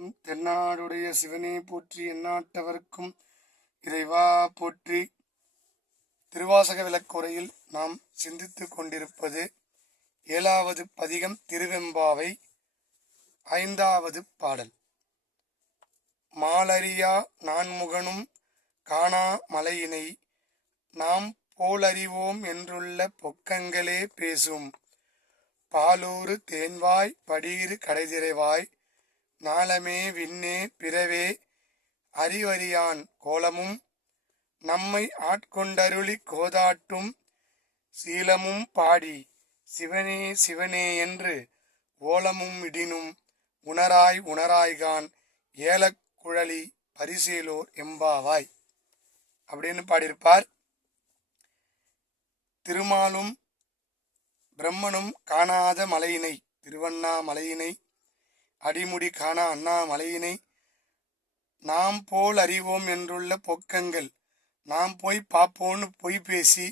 திருச்சிற்றம்பலம். தென்னாடுடைய சிவனே போற்றி, எந்நாட்டவர்க்கும் இறைவா போற்றி. திருவாசக விளக்குரையில் நாம் சிந்தித்துக் கொண்டிருப்பது 7வது பதிகம், திருவெம்பாவை, 5வது பாடல். மாலறியா நான்முகனும் காணா மலையினை நாம் போலறிவோம் என்றுள்ள பொக்கங்களே பேசும் பாலூறு தேன்வாய் படீறு கடைதிரைவாய் ஞாலமே விண்ணே பிறவே அறிவறியான் கோலமும் நம்மை ஆட்கொண்டருளி கோதாட்டும் சீலமும் பாடி சிவனே சிவனே என்று ஓலமும் இடினும் உணராய் உணராய்கான் ஏலக் குழலி பரிசேலோர் எம்பாவாய் அப்படின்னு பாடியிருப்பார். திருமாலும் பிரம்மனும் காணாத மலையினை, திருவண்ணாமலையினை, அடிமுடி காணா அண்ணாமலையினை நாம் போல் அறிவோம் என்றுள்ள பொக்கங்கள், நாம் போய் பார்ப்போன்னு பொய் பேசி,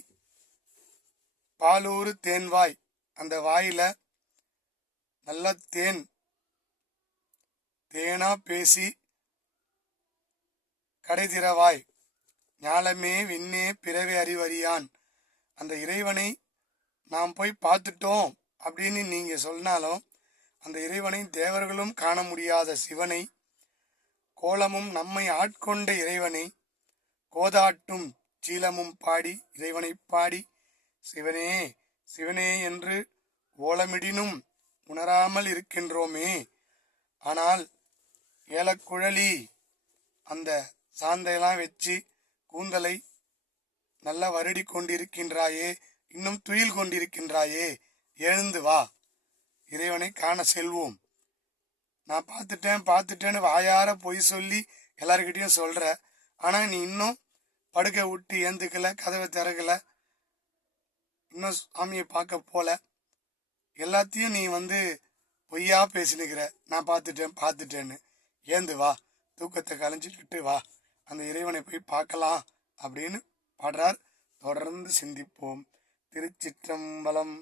பாலூறு தேன்வாய், அந்த வாயில நல்ல தேனா பேசி, கடைதிரவாய் ஞாலமே விண்ணே பிறவே அறிவறியான், அந்த இறைவனை நாம் போய் பார்த்துட்டோம் அப்படின்னு நீங்க சொன்னாலும் அந்த இறைவனை தேவர்களும் காண முடியாத சிவனை, கோலமும் நம்மை ஆட்கொண்ட இறைவனை, கோதாட்டும் சீலமும் பாடி இறைவனை பாடி சிவனே சிவனே என்று ஓலமிடினும் உணராமல் இருக்கின்றோமே. ஆனால் ஏலக்குழலி, அந்த சாந்தையெல்லாம் வச்சு கூந்தலை நல்லா வருடி கொண்டிருக்கின்றாயே, இன்னும் துயில் கொண்டிருக்கின்றாயே, எழுந்து வா, இறைவனை காண செல்வோம். நான் பார்த்துட்டேன்னு வாயார பொய் சொல்லி எல்லார்கிட்டையும் சொல்ற, ஆனா நீ இன்னும் படுக்கை விட்டு ஏந்துக்கல, கதவை திறக்கல, இன்னும் சாமியை பார்க்க போல, எல்லாத்தையும் நீ பொய்யா பேசினுக்கிற. நான் பார்த்துட்டேன்னு ஏந்து வா, தூக்கத்தை கலைஞ்சிட்டு வா, அந்த இறைவனை போய் பார்க்கலாம் அப்படின்னு பாடுறார். தொடர்ந்து சிந்திப்போம். திருச்சிற்றம்பலம்.